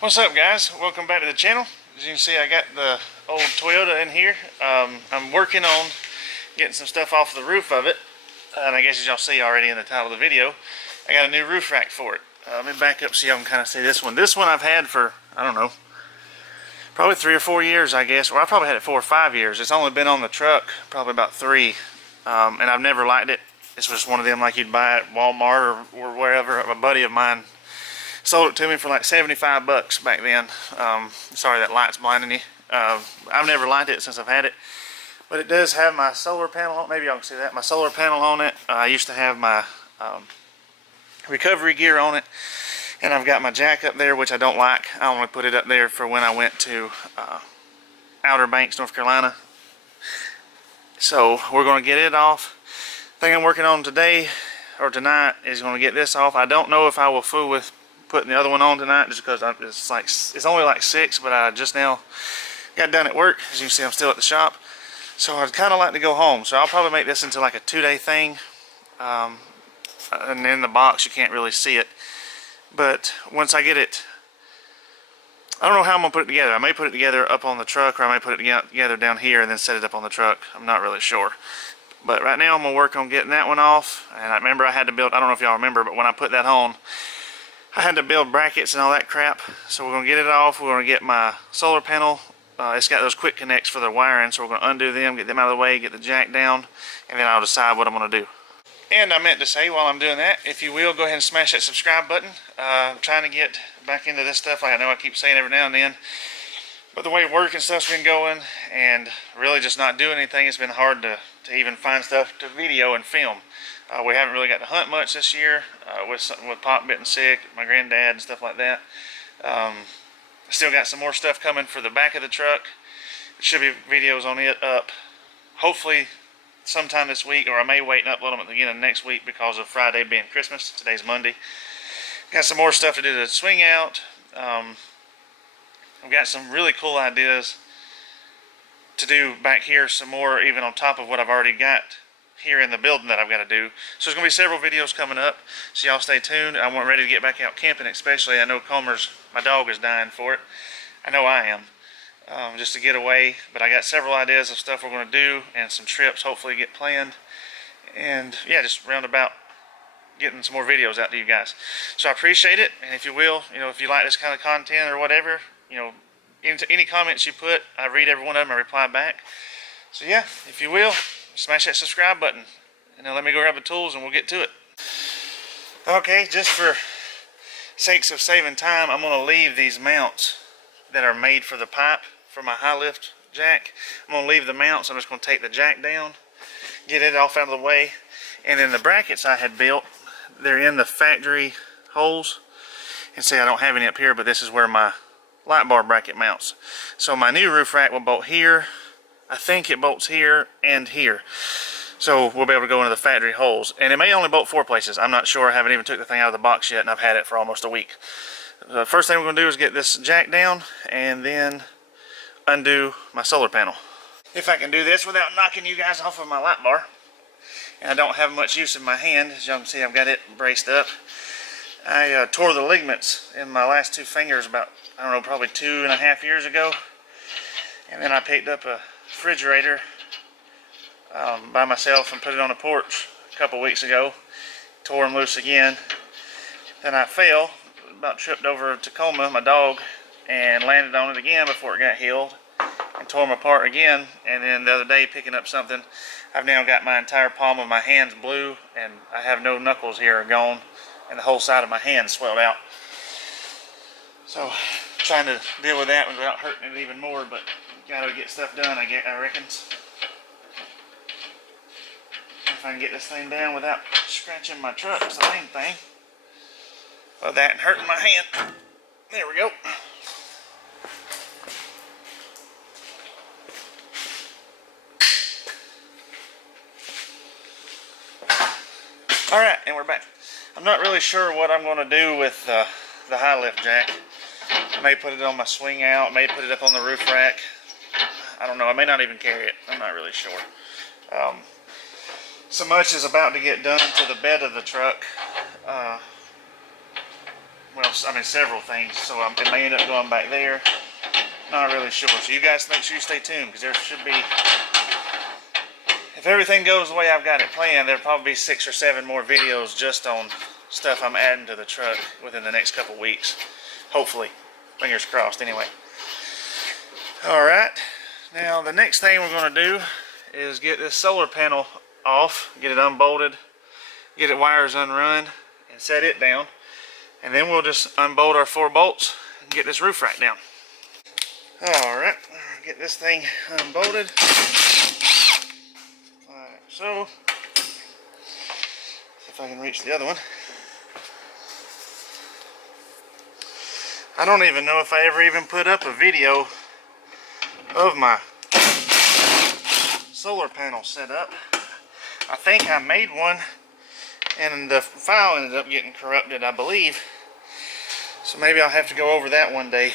What's up, guys? Welcome back to the channel. As you can see, I got the old Toyota in here. I'm working on getting some stuff off the roof of it, and I guess as y'all see already in the title of the video, I got a new roof rack for it. Let me back up so y'all can kind of see this one. This one I've had for, I don't know, probably 3 or 4 years, I guess. Well, I probably had it 4 or 5 years. It's only been on the truck probably about 3, and I've never liked it. It's just one of them like you'd buy at Walmart or wherever. A buddy of mine sold it to me for like 75 bucks back then. Sorry that light's blinding you. I've never liked it since I've had it, but it does have my solar panel on. Maybe y'all can see that, my solar panel on it. I used to have my recovery gear on it, and I've got my jack up there, which I don't like. I only put it up there for when I went to Outer Banks, North Carolina. So we're going to get it off. The thing I'm working on today or tonight is going to get this off. I don't know if I will fool with putting the other one on tonight, just because it's only like 6, but I just now got done at work. As you can see, I'm still at the shop, so I'd kind of like to go home. So I'll probably make this into like a 2-day thing. And in the box you can't really see it, but once I get it, I don't know how I'm gonna put it together. I may put it together up on the truck, or I may put it together down here and then set it up on the truck. I'm not really sure. But right now I'm gonna work on getting that one off. And I remember I had to build, I don't know if y'all remember, but when I put that on, I had to build brackets and all that crap. So we're going to get it off. We're going to get my solar panel. It's got those quick connects for the wiring, so we're going to undo them, get them out of the way, get the jack down, and then I'll decide what I'm going to do. And I meant to say while I'm doing that, if you will, go ahead and smash that subscribe button. I'm trying to get back into this stuff. I know I keep saying every now and then, but the way work and stuff's been going, and really just not doing anything, it's been hard to even find stuff to video and film. We haven't really got to hunt much this year, with Pop getting sick, my granddad and stuff like that. Still got some more stuff coming for the back of the truck. There should be videos on it up hopefully sometime this week, or I may wait and upload them at the beginning of next week because of Friday being Christmas. Today's Monday. Got some more stuff to do to swing out. I've got some really cool ideas to do back here, some more even on top of what I've already got here in the building that I've got to do. So there's going to be several videos coming up, so y'all stay tuned. I'm ready to get back out camping, especially. I know Comer's, my dog, is dying for it. I know I am, just to get away. But I got several ideas of stuff we're going to do, and some trips hopefully get planned. And yeah, just roundabout getting some more videos out to you guys. So I appreciate it, and if you will, if you like this kind of content or whatever, any comments you put, I read every one of them, I reply back. So yeah, if you will, smash that subscribe button, and then let me go grab the tools and we'll get to it. Okay, just for sakes of saving time, I'm going to leave these mounts that are made for the pipe for my high lift jack. I'm going to leave the mounts. I'm just going to take the jack down, get it off out of the way, and then the brackets I had built, they're in the factory holes. And see, I don't have any up here, but this is where my light bar bracket mounts. So my new roof rack will bolt here. I think it bolts here and here. So we'll be able to go into the factory holes. And it may only bolt 4 places. I'm not sure. I haven't even took the thing out of the box yet, and I've had it for almost a week. The first thing we're going to do is get this jack down and then undo my solar panel. If I can do this without knocking you guys off of my light bar. And I don't have much use in my hand. As y'all can see, I've got it braced up. I tore the ligaments in my last 2 fingers about, I don't know, probably 2.5 years ago. And then I picked up a refrigerator by myself and put it on the porch a couple weeks ago. Tore them loose again. Then I fell, about tripped over Tacoma, my dog, and landed on it again before it got healed, and tore them apart again. And then the other day, picking up something, I've now got my entire palm of my hands blue, and I have no knuckles here gone, and the whole side of my hand swelled out. So trying to deal with that without hurting it even more, but gotta get stuff done, I reckon. If I can get this thing down without scratching my truck, it's the main thing. Well, that and hurting my hand. There we go. Alright, and we're back. I'm not really sure what I'm going to do with the high lift jack. I may put it on my swing out, may put it up on the roof rack. I don't know, I may not even carry it. I'm not really sure. So much is about to get done to the bed of the truck. Well, I mean several things, so it may end up going back there. Not really sure. So you guys make sure you stay tuned, because there should be, if everything goes the way I've got it planned, there'll probably be 6 or 7 more videos just on stuff I'm adding to the truck within the next couple weeks. Hopefully. Fingers crossed anyway. Alright, now the next thing we're going to do is get this solar panel off, get it unbolted, get it wires unrun, and set it down. And then we'll just unbolt our 4 bolts and get this roof rack down. Alright, get this thing unbolted. Like so. See if I can reach the other one. I don't even know if I ever even put up a video of my solar panel set up. I think I made one and the file ended up getting corrupted, I believe. So maybe I'll have to go over that one day,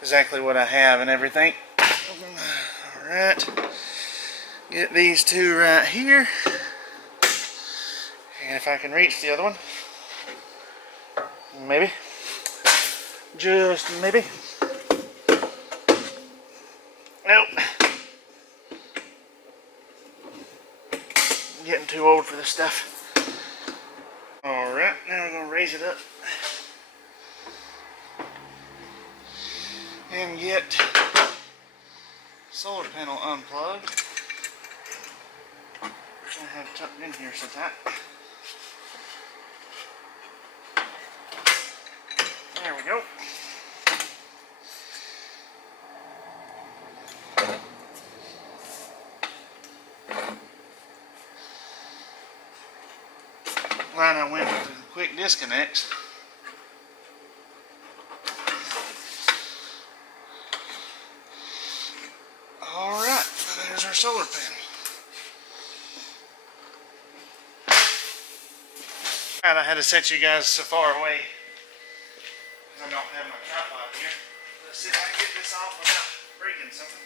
exactly what I have and everything. Alright, get these 2 right here, and if I can reach the other one, maybe, just maybe. Nope. I'm getting too old for this stuff. Alright, now we're going to raise it up and get solar panel unplugged. I have it tucked in here so tight. There we go. Line I went with the quick disconnects. Alright, there's our solar panel. Alright, I had to set you guys so far away because I don't have my tripod here. Let's see if I can get this off without breaking something.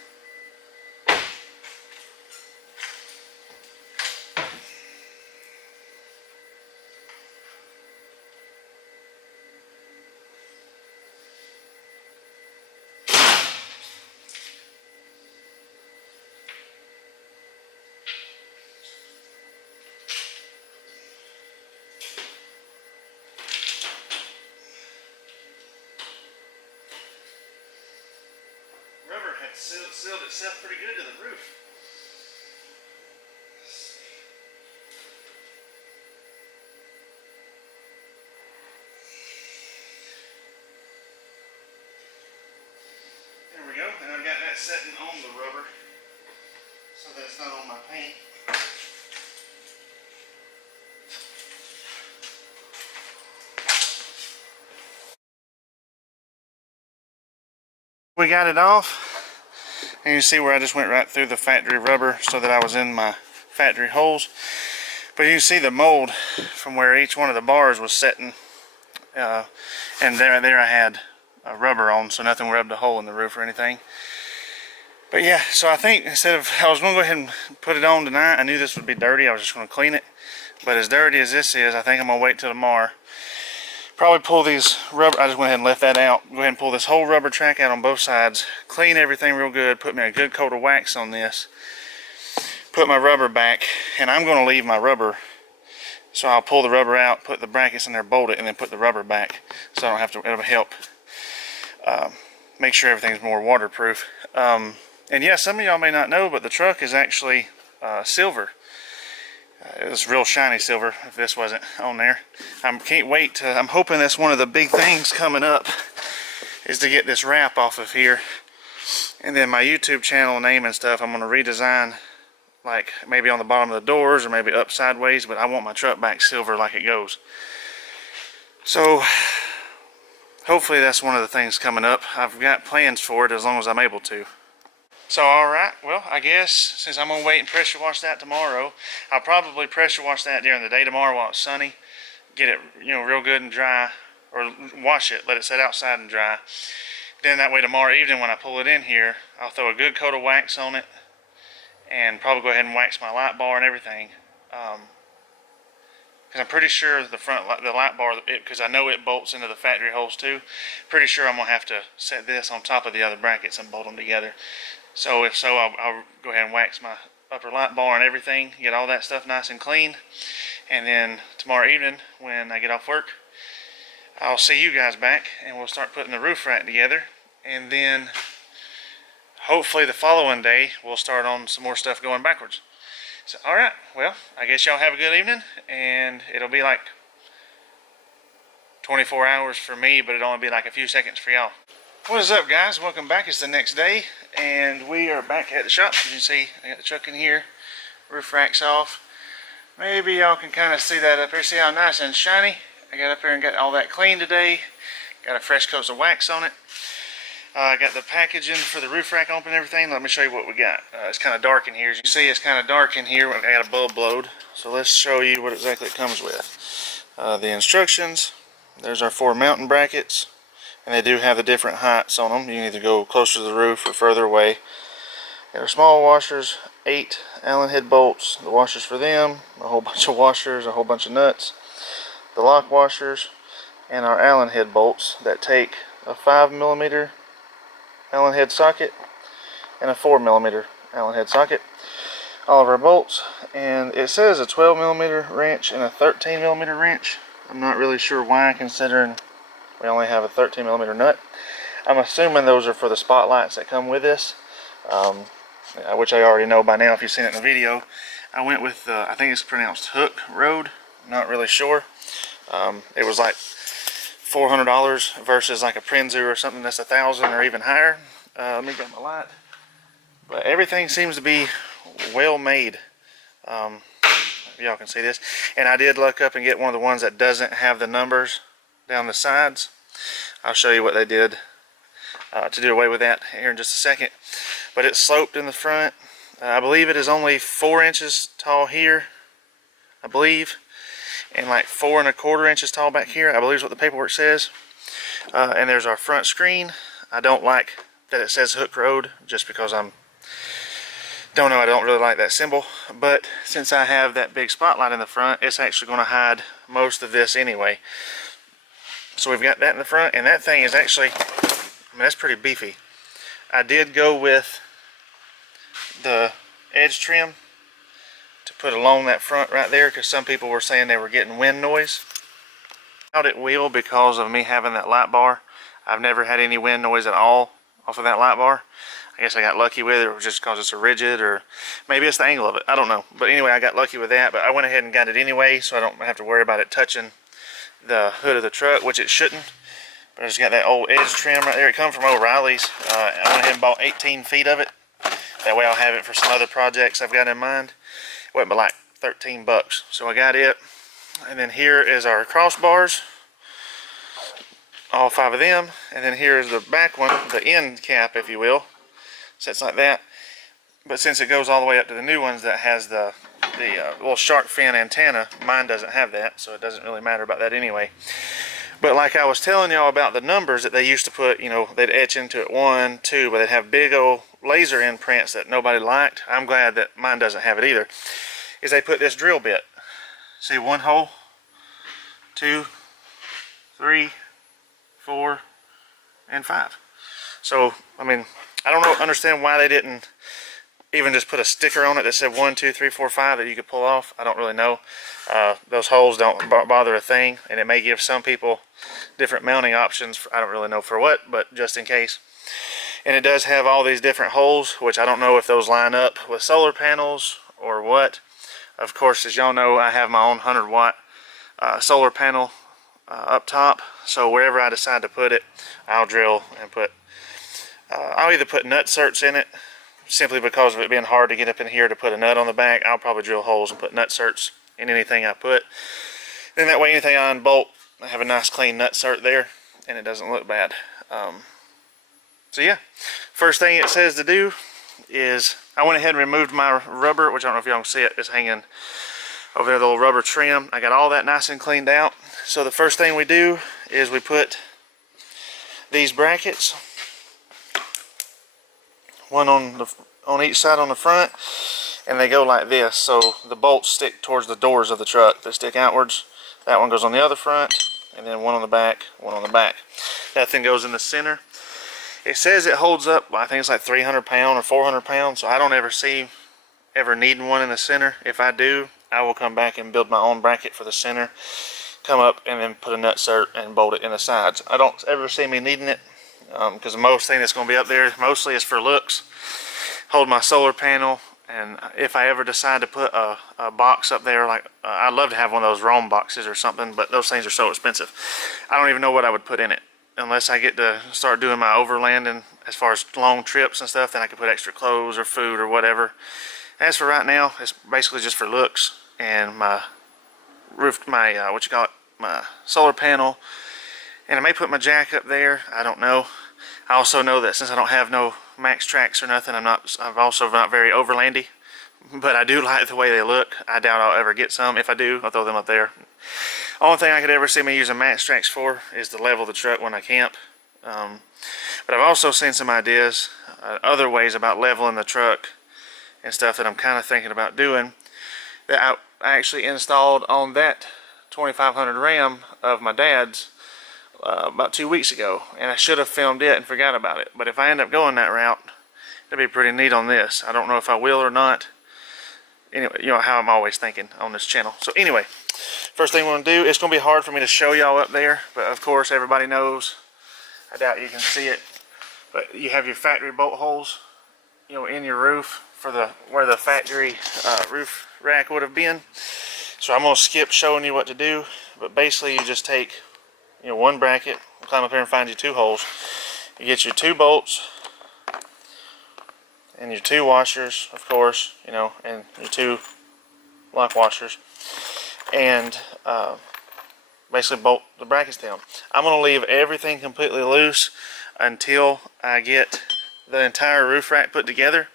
Sealed itself pretty good to the roof. There we go, and I've got that setting on the rubber so that it's not on my paint. We got it off. And you see where I just went right through the factory rubber so that I was in my factory holes. But you can see the mold from where each one of the bars was setting. And there I had rubber on, so nothing rubbed a hole in the roof or anything. But yeah, so I think I was going to go ahead and put it on tonight. I knew this would be dirty. I was just going to clean it. But as dirty as this is, I think I'm going to wait till tomorrow. Probably pull these rubber, I just went ahead and left that out. Go ahead and pull this whole rubber track out on both sides. Clean everything real good. Put me a good coat of wax on this. Put my rubber back. And I'm going to leave my rubber. So I'll pull the rubber out, put the brackets in there, bolt it, and then put the rubber back. So I don't have to, it'll help make sure everything's more waterproof. And yeah, some of y'all may not know, but the truck is actually silver. It's real shiny silver, if this wasn't on there. I can't wait to, I'm hoping that's one of the big things coming up, is to get this wrap off of here. And then my YouTube channel name and stuff, I'm going to redesign, like maybe on the bottom of the doors or maybe up sideways, but I want my truck back silver like it goes. So hopefully that's one of the things coming up. I've got plans for it as long as I'm able to. So alright, well I guess since I'm going to wait and pressure wash that tomorrow, I'll probably pressure wash that during the day tomorrow while it's sunny. Get it, you know, real good and dry, or wash it, let it sit outside and dry. Then that way tomorrow evening when I pull it in here, I'll throw a good coat of wax on it and probably go ahead and wax my light bar and everything. because I'm pretty sure the light bar, because I know it bolts into the factory holes too. Pretty sure I'm gonna have to set this on top of the other brackets and bolt them together. So if so, I'll go ahead and wax my upper light bar and everything, get all that stuff nice and clean, and then tomorrow evening when I get off work, I'll see you guys back and we'll start putting the roof rack together, and then hopefully the following day we'll start on some more stuff going backwards. So alright, well, I guess y'all have a good evening, and it'll be like 24 hours for me, but it'll only be like a few seconds for y'all. What is up, guys? Welcome back. It's the next day and we are back at the shop. As you can see, I got the truck in here, roof rack's off. Maybe y'all can kind of see that up here. See how nice and shiny? I got up here and got all that clean today. Got a fresh coat of wax on it. I got the packaging for the roof rack open and everything. Let me show you what we got. It's kind of dark in here. As you can see, it's kind of dark in here. I got a bulb blowed. So let's show you what exactly it comes with. The instructions. There's our 4 mounting brackets. And they do have the different heights on them. You can either go closer to the roof or further away. Got our small washers, 8 Allen head bolts, the washers for them, a whole bunch of washers, a whole bunch of nuts, the lock washers, and our Allen head bolts that take a 5mm Allen head socket and a 4mm Allen head socket. All of our bolts, and it says a 12mm wrench and a 13mm wrench. I'm not really sure why, considering we only have a 13mm nut. I'm assuming those are for the spotlights that come with this, which I already know by now if you've seen it in the video. I went with, I think it's pronounced Hooke Road, not really sure. It was like $400 versus like a Prinzu or something that's $1,000 or even higher. Let me grab my light. But everything seems to be well made. Y'all can see this. And I did look up and get one of the ones that doesn't have the numbers down the sides. I'll show you what they did to do away with that here in just a second. But it's sloped in the front. I believe it is only 4 inches tall here, I believe, and like 4 1/4 inches tall back here, I believe is what the paperwork says. And there's our front screen. I don't like that it says Hooke Road, just because I don't really like that symbol. But since I have that big spotlight in the front, it's actually going to hide most of this anyway. So we've got that in the front, and that thing is actually, I mean, that's pretty beefy. I did go with the edge trim to put along that front right there, because some people were saying they were getting wind noise. I doubt it will, because of me having that light bar. I've never had any wind noise at all off of that light bar. I guess I got lucky with it, or just because it's a rigid, or maybe it's the angle of it. I don't know. But anyway, I got lucky with that, but I went ahead and got it anyway, so I don't have to worry about it touching the hood of the truck, which it shouldn't. But I just got that old edge trim right there. It comes from O'Reilly's. I went ahead and bought 18 feet of it. That way I'll have it for some other projects I've got in mind. It wasn't but like 13 bucks. So I got it. And then here is our crossbars. All 5 of them. And then here is the back one, the end cap, if you will. Sits like that. But since it goes all the way up to the new ones that has the little shark fin antenna, mine doesn't have that, so it doesn't really matter about that anyway. But like I was telling y'all about the numbers that they used to put, you know, they'd etch into it 1, 2, but they'd have big old laser imprints that nobody liked. I'm glad that mine doesn't have it either. Is they put this drill bit. See, 1 hole, 2, 3, 4, and 5. So, I mean, I don't understand why they didn't even just put a sticker on it that said 1, 2, 3, 4, 5 that you could pull off. I don't really know. Those holes don't bother a thing, and it may give some people different mounting options. I don't really know for what, but just in case. And it does have all these different holes, which I don't know if those line up with solar panels or what. Of course, as y'all know, I have my own 100-watt solar panel up top, so wherever I decide to put it, I'll drill and put I'll either put nut certs in it, simply because of it being hard to get up in here to put a nut on the back. I'll probably drill holes and put nut certs in anything I put. Then that way anything I unbolt, I have a nice clean nut cert there, and it doesn't look bad. So yeah, first thing it says to do is, I went ahead and removed my rubber, which I don't know if y'all can see it, it's hanging over there, the little rubber trim. I got all that nice and cleaned out. So the first thing we do is we put these brackets, one on each side on the front, and they go like this, so the bolts stick towards the doors of the truck. They stick outwards. That one goes on the other front, and then one on the back, one on the back. That thing goes in the center. It says it holds up, I think it's like 300 pounds or 400 pounds, so I don't ever see ever needing one in the center. If I do, I will come back and build my own bracket for the center, come up and then put a nutsert and bolt it in the sides. I don't ever see me needing it, because the most thing that's going to be up there mostly is for looks. Hold my solar panel, and if I ever decide to put a box up there, like I'd love to have one of those Roam boxes or something, but those things are so expensive. I don't even know what I would put in it. Unless I get to start doing my Overland, and as far as long trips and stuff, then I can put extra clothes or food or whatever. As for right now, it's basically just for looks, and my roof, my my solar panel, and I may put my jack up there. I don't know. I also know that since I don't have no max tracks or nothing, I'm also not very Overlandy, but I do like the way they look. I doubt I'll ever get some. If I do, I'll throw them up there. Only thing I could ever see me using max tracks for is to level the truck when I camp. But I've also seen some ideas, other ways about leveling the truck and stuff that I'm kind of thinking about doing, that I actually installed on that 2500 Ram of my dad's about 2 weeks ago, and I should have filmed it and forgot about it. But if I end up going that route, it'd be pretty neat on this. I don't know if I will or not. Anyway, you know how I'm always thinking on this channel. So anyway, first thing we're going to do, it's going to be hard for me to show y'all up there, but of course everybody knows. I doubt you can see it, but you have your factory bolt holes, you know, in your roof for where the factory roof rack would have been. So I'm going to skip showing you what to do, but basically you just take, you know, one bracket, climb up here and find you 2 holes. You get your 2 bolts and your 2 washers, of course, you know, and your 2 lock washers, and basically bolt the brackets down. I'm going to leave everything completely loose until I get the entire roof rack put together,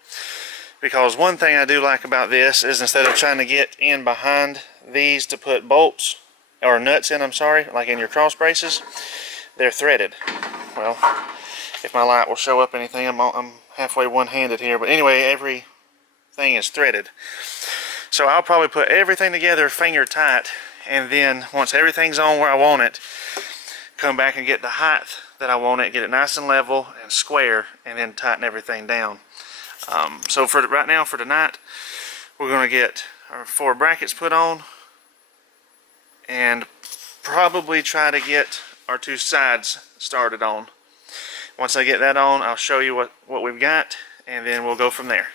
because one thing I do like about this is instead of trying to get in behind these to put bolts or nuts in, I'm sorry, like in your cross braces, they're threaded. Well, if my light will show up anything, I'm halfway one-handed here, but anyway, everything is threaded. So I'll probably put everything together finger tight, and then once everything's on where I want it, come back and get the height that I want it, get it nice and level and square, and then tighten everything down. So for right now, for tonight, we're going to get our 4 brackets put on, and probably try to get our 2 sides started on. Once I get that on, I'll show you what we've got, and then we'll go from there.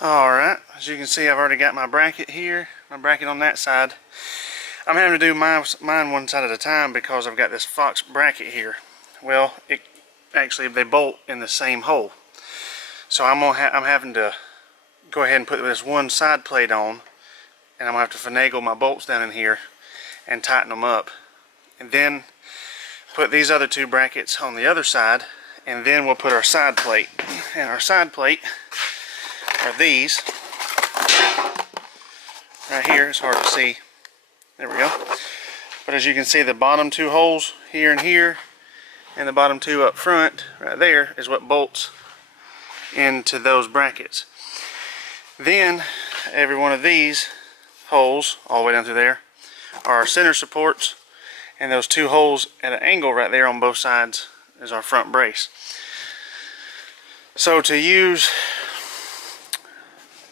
Alright, as you can see, I've already got my bracket here, my bracket on that side. I'm having to do mine one side at a time because I've got this Fox bracket here. Well, actually they bolt in the same hole. So I'm having to go ahead and put this one side plate on, and I'm going to have to finagle my bolts down in here and tighten them up. And then put these other 2 brackets on the other side, and then we'll put our side plate. And our side plate are these right here. It's hard to see. There we go. But as you can see, the bottom 2 holes here and here, and the bottom 2 up front right there is what bolts into those brackets. Then every one of these holes all the way down through there are our center supports, and those 2 holes at an angle right there on both sides is our front brace. So to use,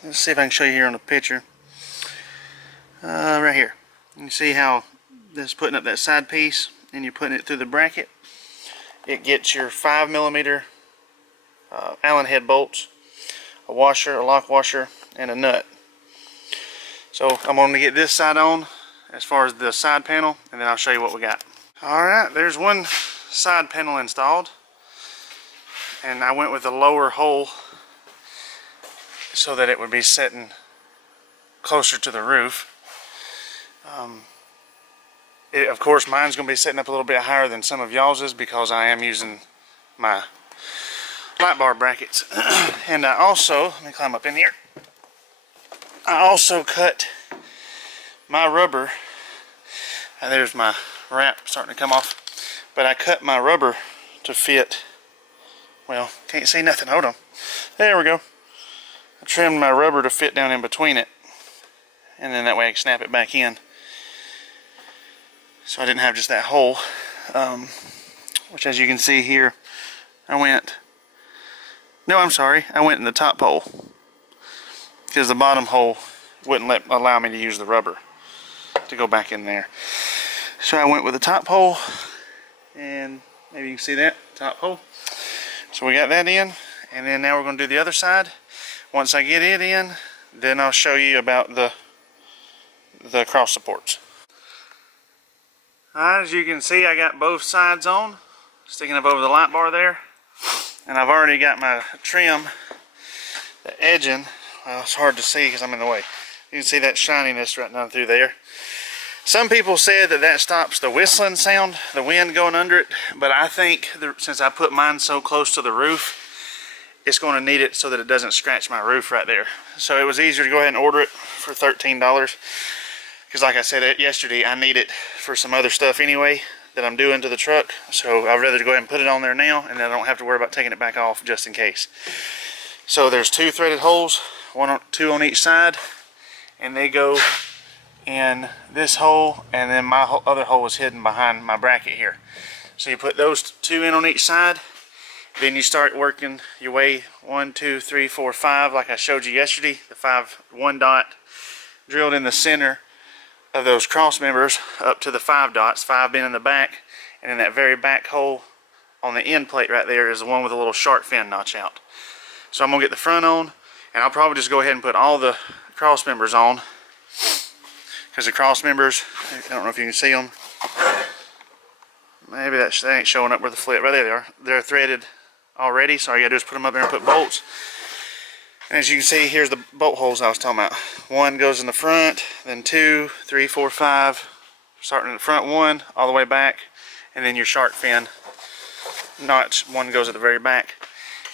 let's see if I can show you here on the picture, right here. You see how this is putting up that side piece, and you're putting it through the bracket. It gets your 5mm Allen head bolts, a washer, a lock washer, and a nut. So I'm going to get this side on as far as the side panel, and then I'll show you what we got. Alright, there's one side panel installed, and I went with a lower hole so that it would be sitting closer to the roof. Of course, mine's going to be sitting up a little bit higher than some of y'all's because I am using my light bar brackets. And I also, let me climb up in here, I also cut my rubber, and there's my wrap starting to come off, but I cut my rubber to fit, well, can't see nothing, hold on, there we go. I trimmed my rubber to fit down in between it, and then that way I can snap it back in. So I didn't have just that hole, which as you can see here, I went in the top hole because the bottom hole wouldn't allow me to use the rubber to go back in there. So I went with the top hole, and maybe you can see that top hole. So we got that in, and then now we're going to do the other side. Once I get it in, then I'll show you about the cross supports. Alright, as you can see, I got both sides on, sticking up over the light bar there. And I've already got my trim, the edging. Well, it's hard to see because I'm in the way. You can see that shininess right down through there. Some people said that stops the whistling sound, the wind going under it. But I think since I put mine so close to the roof, it's going to need it so that it doesn't scratch my roof right there. So it was easier to go ahead and order it for $13. Because like I said yesterday, I need it for some other stuff anyway that I'm doing to the truck. So I'd rather go ahead and put it on there now, and then I don't have to worry about taking it back off just in case. So there's 2 threaded holes, 2 on each side, and they go in this hole, and then my other hole is hidden behind my bracket here. So you put those 2 in on each side, then you start working your way 1, 2, 3, 4, 5 like I showed you yesterday. The 5 1 dot drilled in the center of those cross members up to the 5 dots, 5 being in the back, and in that very back hole on the end plate right there is the one with a little shark fin notch out. So I'm gonna get the front on, and I'll probably just go ahead and put all the cross members on, because the cross members, I don't know if you can see them, maybe that ain't showing up where the flip, right there they are. They're threaded already, so all you gotta do is put them up there and put bolts. And as you can see, here's the bolt holes I was talking about. 1 goes in the front, then 2, 3, 4, 5, starting in the front 1 all the way back, and then your shark fin notch 1 goes at the very back,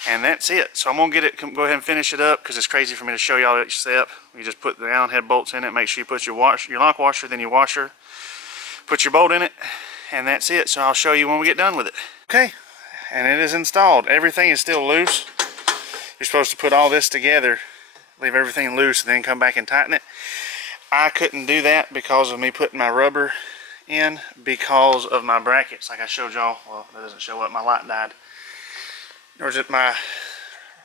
and that's it. So I'm gonna go ahead and finish it up because it's crazy for me to show y'all each step. You just put the Allen head bolts in it. Make sure you put your lock washer, then your washer, put your bolt in it, and that's it. So I'll show you when we get done with it. Okay, and it is installed. Everything is still loose. You're supposed to put all this together, leave everything loose, and then come back and tighten it. I couldn't do that because of me putting my rubber in because of my brackets. Like I showed y'all, well, that doesn't show up, my light died. Or is it my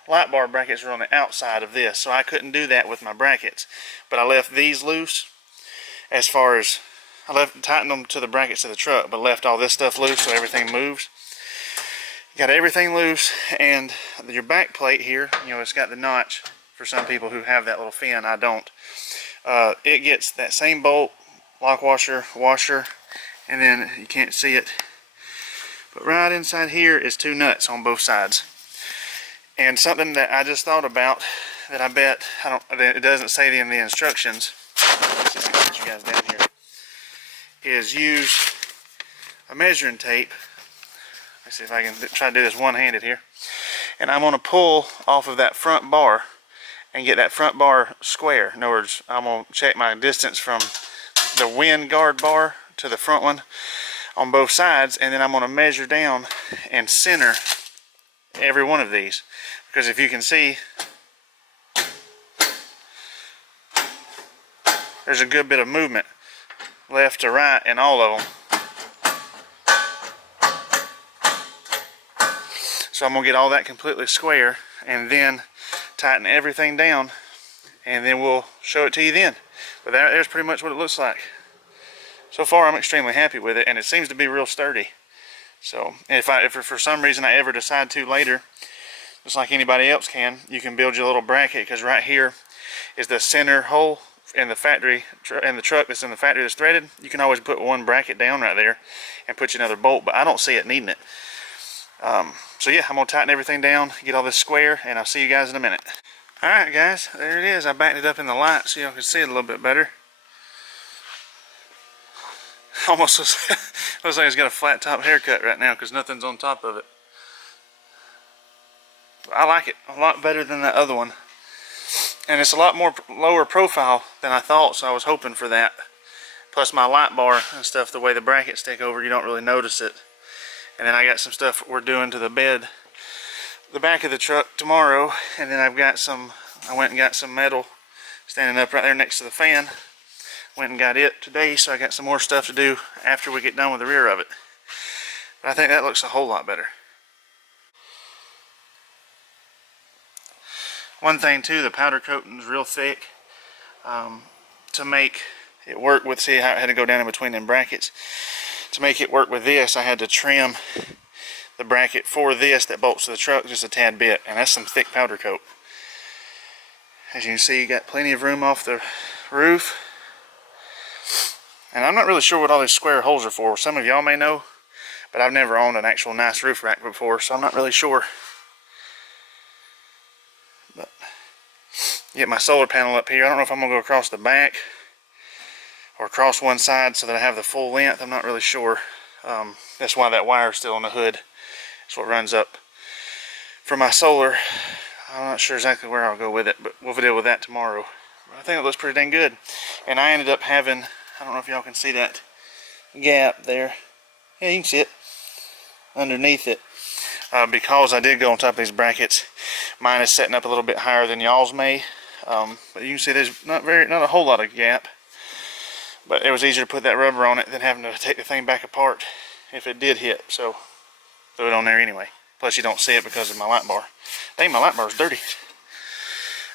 light bar brackets are on the outside of this, so I couldn't do that with my brackets. But I left these loose as far as, tightened them to the brackets of the truck, but left all this stuff loose so everything moves. Got everything loose, and your back plate here, you know, it's got the notch for some people who have that little fin. I don't. It gets that same bolt, lock washer, and then you can't see it, but right inside here is 2 nuts on both sides. And something that I just thought about that I bet it doesn't say in the instructions. Let's see if I can get you guys down here. Is use a measuring tape. Let's see if I can try to do this one-handed here. And I'm going to pull off of that front bar and get that front bar square. In other words, I'm going to check my distance from the wind guard bar to the front one on both sides, and then I'm going to measure down and center every one of these. Because if you can see, there's a good bit of movement left to right in all of them. So I'm going to get all that completely square and then tighten everything down, and then we'll show it to you then. But there's pretty much what it looks like. So far I'm extremely happy with it, and it seems to be real sturdy. So if for some reason I ever decide to later, just like anybody else can, you can build your little bracket, because right here is the center hole in the factory, in the truck that's in the factory that's threaded. You can always put 1 bracket down right there and put you another bolt, but I don't see it needing it. So yeah, I'm going to tighten everything down, get all this square, and I'll see you guys in a minute. Alright guys, there it is. I backed it up in the light so y'all can see it a little bit better. Almost looks like it's got a flat top haircut right now because nothing's on top of it. But I like it a lot better than that other one. And it's a lot more lower profile than I thought, so I was hoping for that. Plus my light bar and stuff, the way the brackets stick over, you don't really notice it. And then I got some stuff we're doing to the bed, the back of the truck tomorrow, and then I've got some I went and got some metal standing up right there next to the fan. Went and got it today, so I got some more stuff to do after we get done with the rear of it. But I think that looks a whole lot better. One thing too, the powder coating is real thick. To make it work with, see how it had to go down in between them brackets. To make it work with this, I had to trim the bracket for this that bolts to the truck just a tad bit, and that's some thick powder coat. As you can see, you got plenty of room off the roof. And I'm not really sure what all these square holes are for. Some of y'all may know, but I've never owned an actual nice roof rack before, so I'm not really sure. But get my solar panel up here. I don't know if I'm gonna go across the back or across one side so that I have the full length. I'm not really sure. That's why that wire is still on the hood. It's what runs up for my solar. I'm not sure exactly where I'll go with it, but we'll deal with that tomorrow. But I think it looks pretty dang good. And I ended up having, I don't know if y'all can see that gap there. Yeah, you can see it underneath it. Because I did go on top of these brackets, mine is setting up a little bit higher than y'all's may. But you can see there's not a whole lot of gap. But it was easier to put that rubber on it than having to take the thing back apart if it did hit. So throw it on there anyway. Plus you don't see it because of my light bar. I think my light bar is dirty.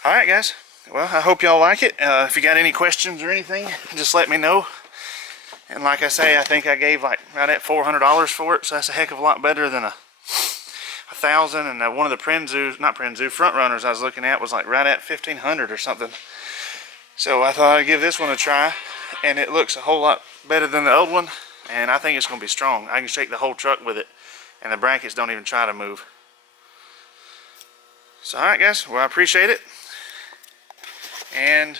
Alright guys, well I hope y'all like it. If you got any questions or anything, just let me know. And like I say, I think I gave like right at $400 for it, so that's a heck of a lot better than $1,000. And one of the front runners I was looking at was like right at $1,500 or something. So I thought I'd give this one a try, and it looks a whole lot better than the old one, and I think it's going to be strong. I can shake the whole truck with it, and the brackets don't even try to move. So alright guys, well I appreciate it. And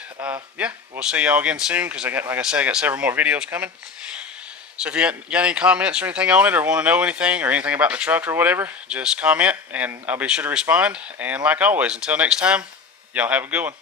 yeah, we'll see y'all again soon, because like I said, I got several more videos coming. So if you got any comments or anything on it, or want to know anything or anything about the truck or whatever, just comment and I'll be sure to respond. And like always, until next time, y'all have a good one.